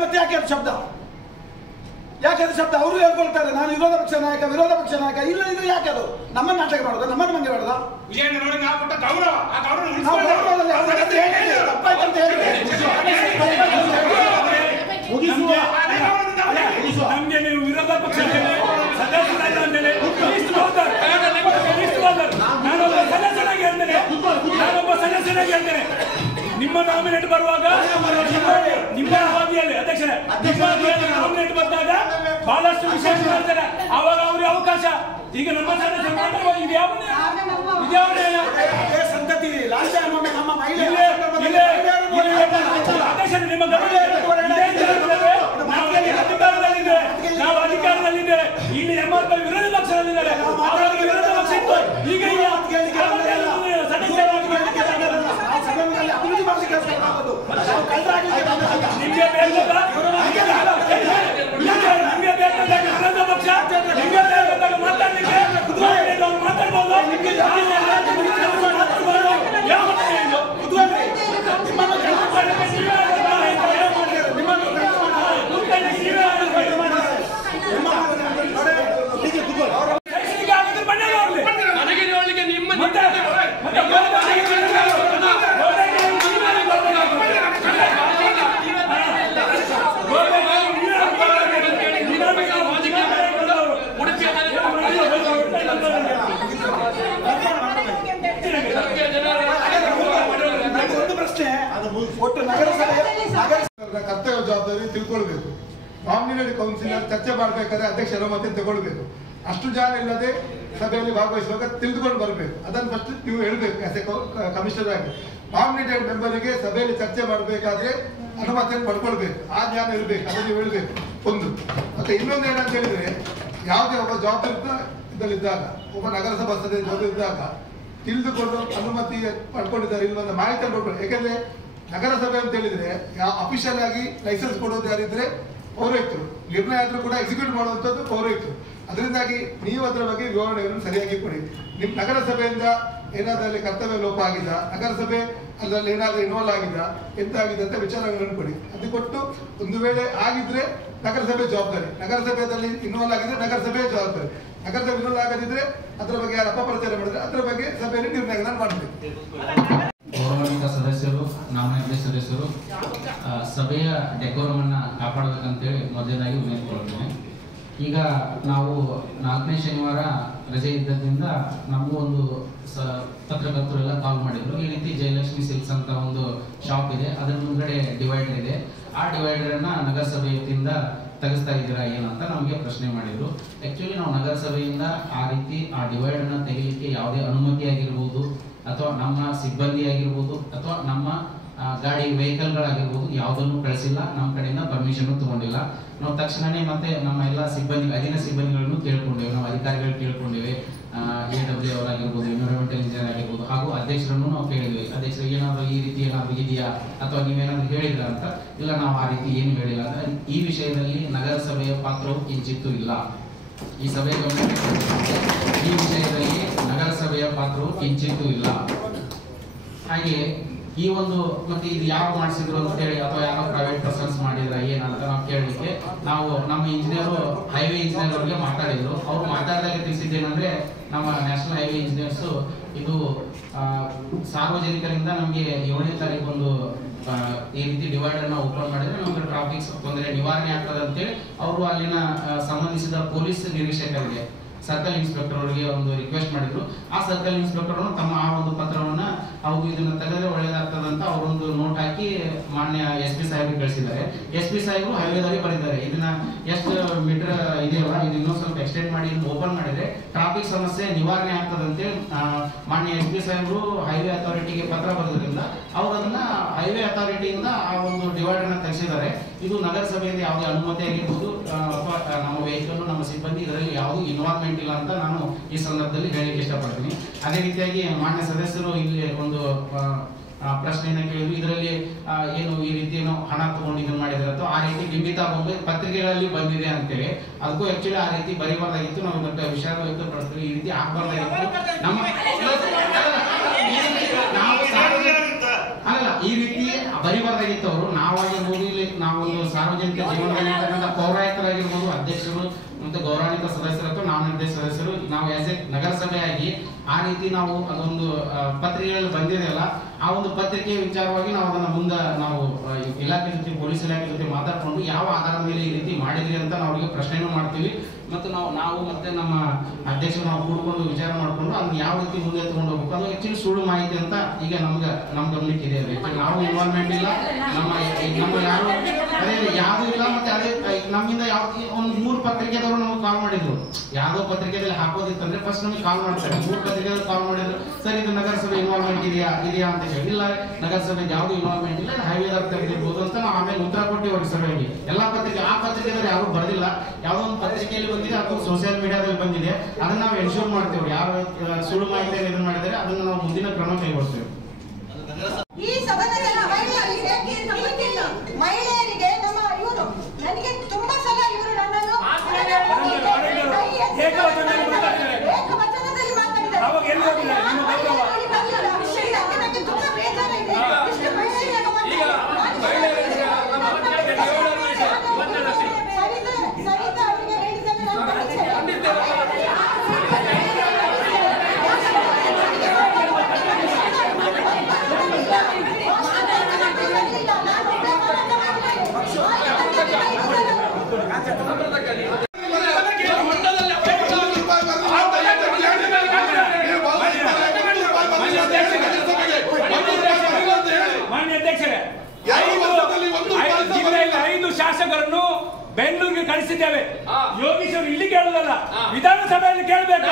ಮತ್ತೆ ಯಾಕೆ ಶಬ್ದ? ಯಾಕಂದ್ರೆ ಶಬ್ದ ಅವರು ಹೇಳ್ಕೊಳ್ತಾರೆ, ನಾನು ವಿರೋಧ ಪಕ್ಷ ನಾಯಕ ಇಲ್ಲ. ಇದು ಯಾಕೆ ಅದು ನಮ್ಮನ್ನು ನಾಟಕ ಮಾಡೋದು, ನಮ್ಮನ್ನು ಮಂಗೆ ಮಾಡೋದು? ನೋಡಿ, ನಾವು ಕೊಟ್ಟ ಗೌರವ, ಆ ಗೌರವ ನಮ್ಗೆ ನೀವು ವಿರೋಧ ಪಕ್ಷ ಸದಸ್ಯರಾಗಿ ಅಂದೇನೆ, ನಾನೊಬ್ಬ ಸದಸ್ಯನಾಗಿ ಹೇಳ್ತೇನೆ. ನಿಮ್ಮ ನಾಮಿನೇಟ್ ಬರುವಾಗ ನಿಮ್ಮ ಅವಧಿಯಲ್ಲಿ ಅಧ್ಯಕ್ಷರೇ ನಾಮಿನೇಟ್ ಬಂದಾಗ ಬಹಳಷ್ಟು ವಿಶೇಷ ಮಾಡ್ತಾರೆ, ಆವಾಗ ಅವ್ರಿಗೆ ಅವಕಾಶ. ಈಗ ನಮ್ಮ ಸಂತತಿ ನಮ್ಮ ಮಹಿಳೆ ಅಧ್ಯಕ್ಷರೇ ನಿಮ್ಮ ನಾವು ಅಧಿಕಾರದಲ್ಲಿದ್ದೇವೆ. ಇಲ್ಲಿ MRP ವಿರೋಧ ಪಕ್ಷದಲ್ಲಿದ್ದಾರೆ, ಅವರಿಗೆ ವಿರೋಧ ಪಕ್ಷ ಇತ್ತು, ಈಗ ಅಭಿವೃದ್ಧಿ ಮಾಡಲಿಕ್ಕೆ ನಿಮಗೆ ವಿರೋಧ ಪಕ್ಷ ಮಾತಾಡ್ಲಿಕ್ಕೆ ಮಾತಾಡ್ಬೋದು. ನನಗೆ ನೋಡ್ಲಿಕ್ಕೆ ನಿಮ್ಮ ಕಾಂಬಿನೇಟರಿ ಕೌನ್ಸಿಲ್ ಚರ್ಚೆ ಮಾಡಬೇಕಾದ್ರೆ ಅಧ್ಯಕ್ಷ ಅನುಮತಿ ತಗೊಳ್ಬೇಕು. ಅಷ್ಟು ಜನ ಇಲ್ಲದೆ ಸಭೆಯಲ್ಲಿ ಭಾಗವಹಿಸುವಾಗ ತಿಳಿದುಕೊಂಡು ಬರಬೇಕು. ಅದನ್ನು ಫಸ್ಟ್ ನೀವು ಹೇಳ್ಬೇಕು ಆಸ್ ಎ ಕಮಿಷನರ್ ಆಗಿ. ನಾಮಿನೇಟೆಡ್ ಮೆಂಬರ್ಗೆ ಸಭೆಯಲ್ಲಿ ಚರ್ಚೆ ಮಾಡಬೇಕಾದ್ರೆ ಅನುಮತಿಯನ್ನು ಪಡ್ಕೊಳ್ಬೇಕು. ಆ ಜ್ಞಾನ ಇರಬೇಕು, ಅದನ್ನು ನೀವು ಹೇಳ್ಬೇಕು ಒಂದು. ಮತ್ತೆ ಇನ್ನೊಂದು ಏನಂತ ಹೇಳಿದ್ರೆ, ಯಾವುದೇ ಒಬ್ಬ ಜವಾಬ್ದಾರಿ ಇದಲ್ಲಿದ್ದಾಗ, ಒಬ್ಬ ನಗರಸಭಾ ಸದಸ್ಯ ಜವಾಬ್ದಾರಿದ್ದಾಗ ತಿಳಿದುಕೊಂಡು ಅನುಮತಿ ಪಡ್ಕೊಂಡಿದ್ದಾರೆ ಇಲ್ಲೊಂದು ಮಾಹಿತಿಯನ್ನು ಪಡ್ಕೊಳ್ಳಿ. ಯಾಕಂದ್ರೆ ನಗರಸಭೆ ಅಂತ ಹೇಳಿದ್ರೆ ಅಫಿಷಿಯಲ್ ಆಗಿ ಲೈಸೆನ್ಸ್ ಕೊಡೋದು ಯಾರಿದ್ರೆ ಪೌರಾಯುಕ್ತರು, ನಿರ್ಣಯ ಆದ್ರೂ ಕೂಡ ಎಕ್ಸಿಕ್ಯೂಟ್ ಮಾಡುವಂಥದ್ದು ಪೌರಾಯುಕ್ತರು. ಅದರಿಂದಾಗಿ ನೀವು ಅದರ ಬಗ್ಗೆ ವಿವರಣೆಯನ್ನು ಸರಿಯಾಗಿ ಕೊಡಿ. ನಿಮ್ಮ ನಗರಸಭೆಯಿಂದ ಏನಾದ್ರೂ ಅಲ್ಲಿ ಕರ್ತವ್ಯ ಲೋಪ ಆಗಿದ, ನಗರಸಭೆ ಅದರಲ್ಲಿ ಏನಾದ್ರೂ ಇನ್ವಾಲ್ವ್ ಆಗಿದ, ಎಂತಾಗಿದೆ ಅಂತ ವಿಚಾರಗಳನ್ನು ಕೊಡಿ. ಅದು ಕೊಟ್ಟು ಒಂದು ವೇಳೆ ಆಗಿದ್ರೆ ನಗರಸಭೆ ಜವಾಬ್ದಾರಿ, ನಗರಸಭೆಯಲ್ಲಿ ಇನ್ವಾಲ್ವ್ ಆಗಿದ್ರೆ ನಗರಸಭೆ ಜವಾಬ್ದಾರಿ, ನಗರಸಭೆ ಇನ್ವಾಲ್ವ್ ಆಗದಿದ್ರೆ ಅದರ ಬಗ್ಗೆ ಯಾರು ಅಪಪ್ರಚಾರ ಮಾಡಿದ್ರೆ ಅದರ ಬಗ್ಗೆ ಸಭೆಯಲ್ಲಿ ನಿರ್ಣಯಗಳನ್ನು ಮಾಡಬೇಕು. ಗೌರವಾನ್ವಿತ ಸದಸ್ಯರು, ನಾಮಿನೇಟೆಡ್ ಸದಸ್ಯರು, ಸಭೆಯ ಡೆಕೋರಮ್ ಅನ್ನ ಕಾಪಾಡಬೇಕಂತೇಳಿ ಮೊದಲನೇದಾಗಿ ವಿನಂತಿಕೊಳ್ಳುತ್ತೇನೆ. ಈಗ ನಾವು 4ನೇ ಶನಿವಾರ ರಜೆ ಇದ್ದದ್ರಿಂದ ನಮಗೂ ಒಂದು ಪತ್ರಕರ್ತರೆಲ್ಲ ಕಾಲ್ ಮಾಡಿದ್ರು. ಈ ರೀತಿ ಜಯಲಕ್ಷ್ಮಿ ಸಿಲ್ಕ್ಸ್ ಅಂತ ಒಂದು ಶಾಪ್ ಇದೆ, ಅದರ ಮುಂದ್ಗಡೆ ಡಿವೈಡರ್ ಇದೆ, ಆ ಡಿವೈಡರ್ ಅನ್ನ ನಗರಸಭೆ ವತಿಯಿಂದ ತೆಗೆಸ್ತಾ ಇದ್ದೀರಾ ಏನಂತ ನಮಗೆ ಪ್ರಶ್ನೆ ಮಾಡಿದ್ರು. ಆಕ್ಚುಲಿ ನಾವು ನಗರಸಭೆಯಿಂದ ಆ ರೀತಿ ಆ ಡಿವೈಡರ್ ನ ತೆಗಿಲಿಕ್ಕೆ ಯಾವುದೇ ಅನುಮತಿ ಆಗಿರ್ಬೋದು, ಅಥವಾ ನಮ್ಮ ಸಿಬ್ಬಂದಿ ಆಗಿರ್ಬೋದು, ಅಥವಾ ನಮ್ಮ ಗಾಡಿ ವೆಹಿಕಲ್ಗಳಾಗಿರ್ಬೋದು ಯಾವುದನ್ನು ಕಳಿಸಿಲ್ಲ. ನಮ್ಮ ಕಡೆಯಿಂದ ಪರ್ಮಿಷನ್ ತಗೊಂಡಿಲ್ಲ. ನಾವು ತಕ್ಷಣನೇ ಮತ್ತೆ ನಮ್ಮ ಎಲ್ಲ ಸಿಬ್ಬಂದಿ, ಅಧೀನ ಸಿಬ್ಬಂದಿಗಳನ್ನು ಕೇಳ್ಕೊಂಡಿವೆ, ನಾವು ಅಧಿಕಾರಿಗಳು ಕೇಳ್ಕೊಂಡಿವೆ, AW ಅವರಾಗಿರ್ಬೋದು, ಎನ್ವಿರಾನ್ಮೆಂಟಲ್ ಇಂಜಿನಿಯರ್ ಆಗಿರ್ಬೋದು, ಹಾಗೂ ಅಧ್ಯಕ್ಷರನ್ನು ನಾವು ಕೇಳಿದ್ವಿ. ಅಧ್ಯಕ್ಷರು ಏನಾದರೂ ಈ ರೀತಿ ಏನಾದರೂ ಇದೆಯಾ ಅಥವಾ ನೀವೇನಾದರೂ ಹೇಳಿದ್ರ ಅಂತ. ಇಲ್ಲ, ನಾವು ಆ ರೀತಿ ಏನು ಹೇಳಿಲ್ಲ ಅಂದ್ರೆ ಈ ವಿಷಯದಲ್ಲಿ ನಗರಸಭೆಯ ಪಾತ್ರವು ಕಿಂಚಿತ್ತೂ ಇಲ್ಲ. ಈ ಸಭೆ ಈ ವಿಷಯದಲ್ಲಿ ನಗರಸಭೆಯ ಪಾತ್ರವು ಕಿಂಚಿತ್ತೂ ಇಲ್ಲ. ಹಾಗೆ ಈ ಒಂದು ಮತ್ತೆ ಇದು ಯಾರು ಮಾಡಿಸಿದ್ರು ಅಂತ ಹೇಳಿ ಅಥವಾ ಯಾರೋ ಪ್ರೈವೇಟ್ ಪರ್ಸನ್ಸ್ ಮಾಡಿದ್ರ ಏನಂತ ನಾವು ಕೇಳಲಿಕ್ಕೆ ನಾವು ನಮ್ಮ ಇಂಜಿನಿಯರು, ಹೈವೇ ಇಂಜಿನಿಯರ್ ಅವರಿಗೆ ಮಾತಾಡಿದ್ರು. ಅವ್ರು ಮಾತಾಡಿದಾಗ ತಿಳಿಸಿದ್ದೇನೆಂದ್ರೆ, ನಮ್ಮ ನ್ಯಾಷನಲ್ ಹೈವೇ ಇಂಜಿನಿಯರ್ಸ್ ಇದು ಸಾರ್ವಜನಿಕರಿಂದ ನಮಗೆ 7ನೇ ತಾರೀಕು ಒಂದು ಈ ರೀತಿ ಡಿವೈಡರ್ ನ ಓಪನ್ ಮಾಡಿದ್ರೆ ನಮ್ಗೆ ಟ್ರಾಫಿಕ್ ತೊಂದರೆ ನಿವಾರಣೆ ಆಗ್ತದೆ ಅಂತೇಳಿ ಅವರು ಅಲ್ಲಿನ ಸಂಬಂಧಿಸಿದ ಪೊಲೀಸ್ ನಿರೀಕ್ಷಕರಿಗೆ, ಸರ್ಕಲ್ ಇನ್ಸ್ಪೆಕ್ಟರ್ ಅವರಿಗೆ ಒಂದು ರಿಕ್ವೆಸ್ಟ್ ಮಾಡಿದ್ರು. ಆ ಸರ್ಕಲ್ ಇನ್ಸ್ಪೆಕ್ಟರ್ ತಮ್ಮ ಆ ಒಂದು ಪತ್ರವನ್ನ ಹೌದು ಇದನ್ನ ತೆಗೆದ್ರೆ ಒಳ್ಳೇದಾಗ್ತದೆ ಅಂತ ಅವರೊಂದು ನೋಟ್ ಹಾಕಿ ಮಾನ್ಯ SP ಸಾಹೇಬ್ರಿಗೆ ಕಳಿಸಿದ್ದಾರೆ. SP ಸಾಹೇಬರು ಹೈವೇದಲ್ಲಿ ಬರೆದಿದ್ದಾರೆ, ಇದನ್ನ ಎಷ್ಟು ಮೀಟರ್ ಇದೆಯಲ್ಲ ಇದು ಇನ್ನೊಂದು ಸ್ವಲ್ಪ ಎಕ್ಸ್ಟೆಂಡ್ ಮಾಡಿ ಓಪನ್ ಮಾಡಿದ್ರೆ ಟ್ರಾಫಿಕ್ ಸಮಸ್ಯೆ ನಿವಾರಣೆ ಆಗ್ತದಂತೆ ಮಾನ್ಯ SP ಸಾಹೇಬರು ಹೈವೇ ಅಥಾರಿಟಿಗೆ ಪತ್ರ ಬರೆದ್ರಿಂದ ಅವರು ಅದನ್ನ ಹೈವೇ ಅಥಾರಿಟಿಯಿಂದ ಆ ಒಂದು ಡಿವೈಡರ್ ನ ತೆಗೆಸಿದ್ದಾರೆ. ಇದು ನಗರಸಭೆಯಿಂದ ಯಾವುದೇ ಅನುಮತಿ ಆಗಿರ್ಬೋದು ಅಥವಾ ನಮ್ಮ ವೆಹಿಕಲ್, ನಮ್ಮ ಸಿಬ್ಬಂದಿ ಇದರಲ್ಲಿ ಯಾವುದೂ ಇನ್ವಾಲ್ವ್ಮೆಂಟ್ ಇಲ್ಲ ಅಂತ ನಾನು ಈ ಸಂದರ್ಭದಲ್ಲಿ ಹೇಳಲಿಕ್ಕೆ ಇಷ್ಟಪಡ್ತೀನಿ. ಅದೇ ರೀತಿಯಾಗಿ ಮಾನ್ಯ ಸದಸ್ಯರು ಇಲ್ಲಿ ಒಂದು ಪ್ರಶ್ನೆಯನ್ನ ಕೇಳಿದ್ರು, ಇದರಲ್ಲಿ ಏನು ಈ ರೀತಿ ಹಣ ತಗೊಂಡು ಇದನ್ನ ಮಾಡಿದ್ರೆ ಅಥವಾ ಆ ರೀತಿ ಬಿಂಬಿತ ಬಂದು ಪತ್ರಿಕೆಗಳಲ್ಲಿ ಬಂದಿದೆ ಅಂತೇಳಿ. ಅದಕ್ಕೂ ಆಕ್ಚುಲಿ ಆ ರೀತಿ ಬರೀಬಾರ್ದಾಗಿತ್ತು. ನಾವು ಇದಕ್ಕೆ ವಿಷಯ ವ್ಯಕ್ತಪಡಿಸ್ತೀವಿ, ಈ ರೀತಿ ಆಗ್ಬಾರ್ದಾಗಿತ್ತು. ನಮ್ಮ ಅಲ್ಲ, ಈ ರೀತಿ ಬರಿಬಾರ್ದಾಗಿತ್ತು. ಅವರು ನಾವಾಗಿರ್ಬೋದು, ಇಲ್ಲಿ ನಾವೊಂದು ಸಾರ್ವಜನಿಕ ಜೀವನದಲ್ಲಿರ್ತಕ್ಕಂಥ ಪೌರಾಯುಕ್ತರಾಗಿರ್ಬೋದು, ಅಧ್ಯಕ್ಷರು ಮತ್ತೆ ಗೌರವಾನ್ವಿತ ಸದಸ್ಯರು ಅಥವಾ ನಾಮಿನೇಟೆಡ್ ಸದಸ್ಯರು, ನಾವು ಆಸ್ ಎ ನಗರಸಭೆಯಾಗಿ ಆ ರೀತಿ ನಾವು ಅದೊಂದು ಪತ್ರಿಕೆಗಳಲ್ಲಿ ಬಂದಿದೆಯಲ್ಲ, ಆ ಒಂದು ಪತ್ರಿಕೆ ವಿಚಾರವಾಗಿ ನಾವು ಅದನ್ನ ಮುಂದೆ ನಾವು ಇಲಾಖೆ ಜೊತೆ, ಪೊಲೀಸ್ ಇಲಾಖೆ ಜೊತೆ ಮಾತಾಡ್ಕೊಂಡು ಯಾವ ಆಧಾರದ ಮೇಲೆ ಈ ರೀತಿ ಮಾಡಿದ್ರಿ ಅಂತ ನಾವು ಅವರಿಗೆ ಪ್ರಶ್ನೆನೂ ಮಾಡ್ತೀವಿ. ಮತ್ತು ನಾವು ಮತ್ತೆ ನಮ್ಮ ಅಧ್ಯಕ್ಷರು ನಾವು ಕೂಡ್ಕೊಂಡು ವಿಚಾರ ಮಾಡ್ಕೊಂಡು ಅದನ್ನ ಯಾವ ರೀತಿ ಮುಂದೆ ತಗೊಂಡು ಹೋಗ್ಬೇಕು. ಅದು ಆಕ್ಚುಲಿ ಸುಳ್ಳು ಮಾಹಿತಿ ಅಂತ ಈಗ ನಮ್ಮ ಗಮನಕ್ಕೆ ಇದೆ. ನಾವು ಇನ್ವಾಲ್ವ್ಮೆಂಟ್ ಇಲ್ಲ, ನಮ್ಮ ಯಾರು ಅದೇ ಯಾವ್ದು ಇಲ್ಲ. ಮತ್ತೆ ಅದೇ ನಮ್ಮಿಂದ ಯಾವ್ದು ಒಂದು 3 ಪತ್ರಿಕೆದವರು ನಮಗೆ ಕಾಲ್ ಮಾಡಿದ್ರು. ಯಾವ್ದೋ ಪತ್ರಿಕೆದಲ್ಲಿ ಹಾಕೋದಿತ್ತಂದ್ರೆ ಫಸ್ಟ್ ನಮಗೆ ಕಾಲ್ ಮಾಡ್ತಾರೆ. 3 ಪತ್ರಿಕೆದಲ್ಲಿ ಕಾಲ್ ಮಾಡಿದ್ರು, ಸರ್ ಇದು ನಗರಸಭೆ ಇನ್ವಾಲ್ವ್ಮೆಂಟ್ ಇದೆಯಾ ಅಂತ ಹೇಳಿ. ಇಲ್ಲ, ನಗರಸಭೆ ಯಾವ್ದು ಇನ್ವಾಲ್ವ್ಮೆಂಟ್ ಇಲ್ಲ, ಹೈವೇದಾರ್ ತೆಗೆದಿರ್ಬೋದು ಅಂತ ನಾವು ಆಮೇಲೆ ಉತ್ತರ ಕೊಟ್ಟಿವಿ ಅವ್ರಿಗೆ ಸಭೆಯಲ್ಲಿ. ಎಲ್ಲಾ ಪತ್ರಿಕೆ ಆ ಪತ್ರಿಕೆದಲ್ಲಿ ಯಾರು ಬರೆದಿಲ್ಲ, ಯಾವ್ದೋ ಒಂದು ಪತ್ರಿಕೆಯಲ್ಲಿ ಬಂದಿದೆ ಅಥವಾ ಸೋಷಿಯಲ್ ಮೀಡಿಯಾದಲ್ಲಿ ಬಂದಿದೆ, ಅದನ್ನ ನಾವು ಎನ್ಶೂರ್ ಮಾಡ್ತೇವೆ. ಯಾರು ಸುಳ್ಳು ಮಾಹಿತಿಯನ್ನು ಇದನ್ನ ಮಾಡಿದರೆ ಅದನ್ನ ನಾವು ಮುಂದಿನ ಕ್ರಮ ಕೈಗೊಳ್ತೇವೆ. ಈ ಸದನದಲ್ಲಿ ಮಹಿಳೆಯರಿಗೆ ನಮ್ಮ ಇವರು ನನಗೆ ತುಂಬಾ ಸಲ ಇವರು ನನ್ನನ್ನು ಏಕವಚನದಲ್ಲಿ ಮಾತಾಡಿದ್ದಾರೆ. ನನಗೆ ತುಂಬಾ ಬೇಜಾರ ಇದೆ. ಇಷ್ಟು ಮಹಿಳೆಯರಿಗೆ ಸರಿತಾ ಅವರಿಗೆ ಹೇಳಿದ್ದನ್ನು ನಾನು ಮಾನ್ಯ ಅಧ್ಯಕ್ಷರೇ, 5 ಶಾಸಕರನ್ನು ಬೆಂಗಳೂರಿಗೆ ಕಳಿಸಿದ್ದೇವೆ. ಯೋಗೀಶ್ ಅವರು ಇಲ್ಲಿ ಕೇಳುವುದಲ್ಲ, ವಿಧಾನಸಭೆಯಲ್ಲಿ ಕೇಳಬೇಕು.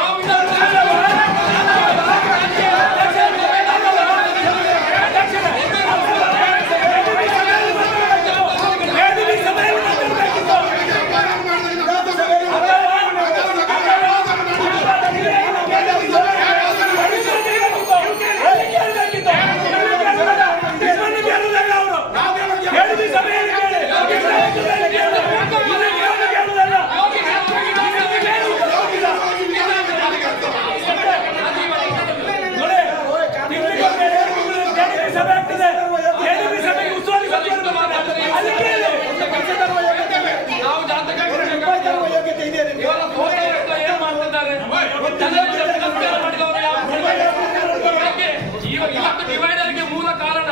ಡಿವೈಡರ್ಗೆ ಮೂಲ ಕಾರಣ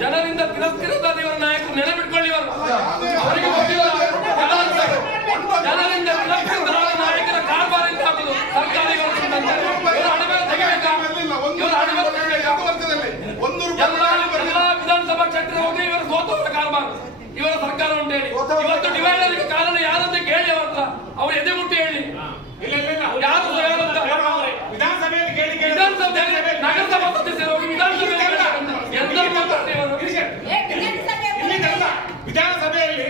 ಜನರಿಂದ ತಿರಸ್ಕೃತರಾದ ಇವರ ನಾಯಕರು ನೆನಪಿಟ್ಕೊಳ್ಳಿ. ಅವರಿಗೆ ಗೊತ್ತಿಲ್ಲ ಜನರಿಂದ ತಿರಸ್ಕೃತರಾದ ನಾಯಕರ ಕಾರ್ಬಾರ್ ಅಂತ ಹಾಕುದು ಸರ್ಕಾರಿಗಳು ಎಲ್ಲಾ ವಿಧಾನಸಭಾ ಕ್ಷೇತ್ರ ಹೋಗಿ ಇವರು ಸೋತವರ ಕಾರ್ಬಾರ್, ಇವರ ಸರ್ಕಾರ ಉಂಟು ಹೇಳಿ. ಇವತ್ತು ಡಿವೈಡರ್ಗೆ ಕಾರಣ ಯಾರಂತ ಕೇಳಿ ಅವ್ರ ಹತ್ರ, ಅವ್ರು ಎದೆ ಮುಟ್ಟಿ ಹೇಳಿ. ಯಾರು ವಿಧಾನಸಭೆಯಲ್ಲಿ ಕೇಳಿ ನಗರಸಭಾ ಸದಸ್ಯರು ಹೋಗಿ ವಿಧಾನಸಭೆಯಲ್ಲಿ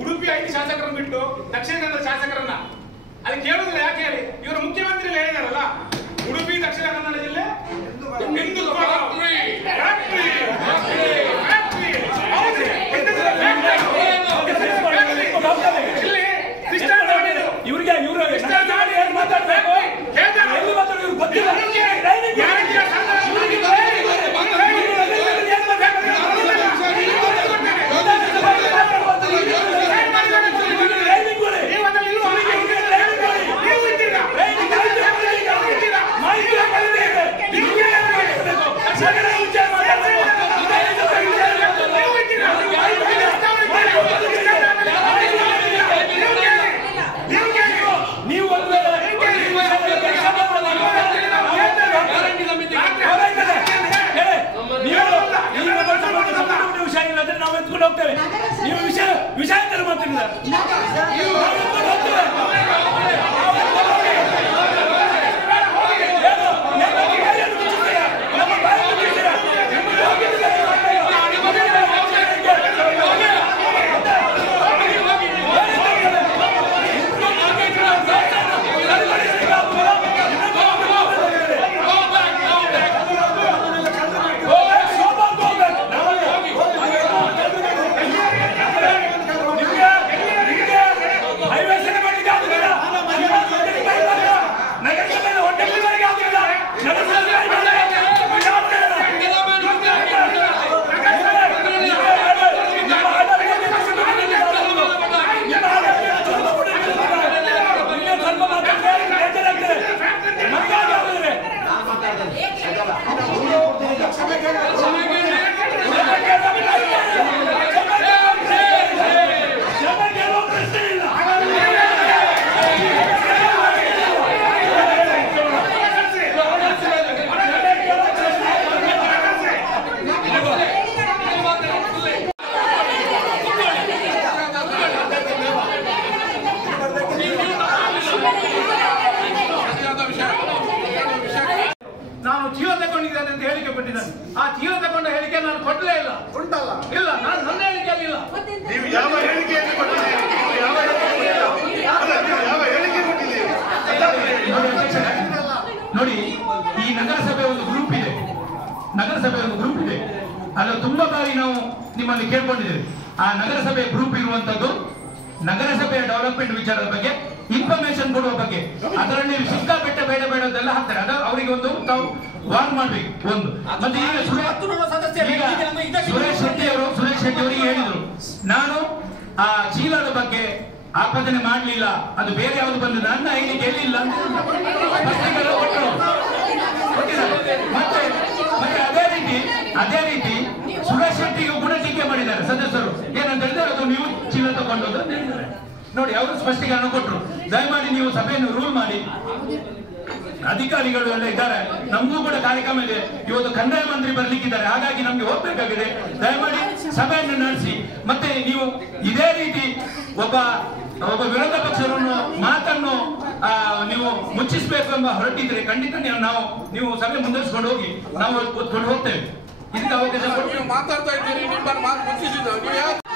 ಉಡುಪಿ 5 ಶಾಸಕರನ್ನು ಬಿಟ್ಟು ದಕ್ಷಿಣ ಕನ್ನಡ ಶಾಸಕರನ್ನ ಅಲ್ಲಿ ಕೇಳುದಿಲ್ಲ. ಯಾಕೆ ಹೇಳಿ, ಇವರು ಮುಖ್ಯಮಂತ್ರಿ ಹೇಳಿದಾರಲ್ಲ, ಉಡುಪಿ ದಕ್ಷಿಣ ಕನ್ನಡ ಜಿಲ್ಲೆ ಇವರಿಗೆ ಮಾತಾಡ್ಬೇಕು ಗೊತ್ತಿಲ್ಲ. ನಾವು ಎತ್ಕೊಂಡು ಹೋಗ್ತೇವೆ. ನೀವು ವಿಷಯ ತರ ಮಾತಾಡಿದ ನಾನು ಜೀವ ತಗೊಂಡಿದ್ದೇನೆ ಅಂತ ಹೇಳಿಕೆ ಕೊಟ್ಟಿದ್ದಾನೆ. ಆ ಜೀವ ತಗೊಂಡ ಹೇಳಿಕೆ ನಾನು ಕೊಡಲೇ ಇಲ್ಲ. ಉಂಟಲ್ಲ? ಇಲ್ಲ, ನಾನು ನನ್ನ ಹೇಳಿಕೆಯಲ್ಲಿ ಇಲ್ಲ. ನೀವು ಯಾವ ಹೇಳಿಕೆಯನ್ನು ಕೊಟ್ಟಿದ್ದೀರಿ? ನೋಡಿ, ಈ ನಗರಸಭೆ ಒಂದು ಗ್ರೂಪ್ ಇದೆ, ಅಲ್ಲ ತುಂಬಾ ಬಾರಿ ನಾವು ನಿಮ್ಮಲ್ಲಿ ಕೇಳ್ಕೊಂಡಿದ್ದೇವೆ. ಆ ನಗರಸಭೆ ಗ್ರೂಪ್ ಇರುವಂತದ್ದು ನಗರಸಭೆಯ ಡೆವಲಪ್ಮೆಂಟ್ ವಿಚಾರದ ಬಗ್ಗೆ ಇನ್ಫಾರ್ಮೇಶನ್ ಕೊಡುವ ಬಗ್ಗೆ, ಅದರಲ್ಲಿ ಸಿಕ್ಕಾಪಟ್ಟೆ ಬೇಡ ಬೇಡದೆಲ್ಲ ಹಾಕ್ತಾರೆ. ಅದು ಅವರಿಗೆ ಒಂದು ತಾವು ವಾರ್ನ್ ಮಾಡ್ಬೇಕು. ಒಂದು ಮತ್ತೆ ಈಗ ಸುರೇಶ್ ಶೆಟ್ಟಿ ಅವರಿಗೆ ಹೇಳಿದ್ರು, ನಾನು ಆ ಚೀಲದ ಬಗ್ಗೆ ಆಪಾದನೆ ಮಾಡಲಿಲ್ಲ, ಅದು ಬೇರೆ ಯಾವುದು ಬಂದು ನನ್ನ ಐಡಿಗೆ ಎಲ್ಲಿಲ್ಲ ಅಂತ ಮತ್ತೆ ಅದೇ ರೀತಿ ಸುರೇಶ್ ಶೆಟ್ಟಿಗೂ ಕೂಡ ಟೀಕೆ ಮಾಡಿದ್ದಾರೆ ಸದಸ್ಯರು. ಏನಂತ ಹೇಳಿದ್ರೆ ಅದು ನೀವು ಚೀಲ ತಗೊಂಡದ್ದು ಅಂತ ಹೇಳಿದ್ದಾರೆ. ನೋಡಿ, ಅವರು ಸ್ಪಷ್ಟೀಕರಣ ಕೊಟ್ಟರು. ದಯಮಾಡಿ ನೀವು ಸಭೆಯನ್ನು ರೂಲ್ ಮಾಡಿ ಅಧಿಕಾರಿಗಳು ಎಲ್ಲ ಇದ್ದಾರೆ. ನಮಗೂ ಕೂಡ ಕಾರ್ಯಕ್ರಮ ಇದೆ. ಇವತ್ತು ಕಂದಾಯ ಮಂತ್ರಿ ಬರ್ಲಿಕ್ಕಿದ್ದಾರೆ, ಹಾಗಾಗಿ ನಮ್ಗೆ ಹೋಗ್ಬೇಕಾಗಿದೆ. ದಯಮಾಡಿ ಸಭೆಯನ್ನು ನಡೆಸಿ. ಮತ್ತೆ ನೀವು ಇದೇ ರೀತಿ ಒಬ್ಬ ವಿರೋಧ ಪಕ್ಷವನ್ನು ಮಾತನ್ನು ನೀವು ಮುಚ್ಚಿಸಬೇಕು ಎಂಬ ಹೊರಟಿದ್ರೆ ಖಂಡಿತ ನೀವು ಸಭೆ ಮುಂದುವರಿಸಿಕೊಂಡು ಹೋಗಿ, ನಾವು ಕೂತ್ಕೊಂಡು ಹೋಗ್ತೇವೆ. ಇದಕ್ಕೆ ಅವಕಾಶ ಕೊಟ್ಟು ಮಾತಾಡ್ತಾ ಇದ್ದೀರಿ, ನಿಮ್ಮ ಮಾತು ಮುಚ್ಚಿಸಿದ್ದು ಮಹಿಳೆಯರು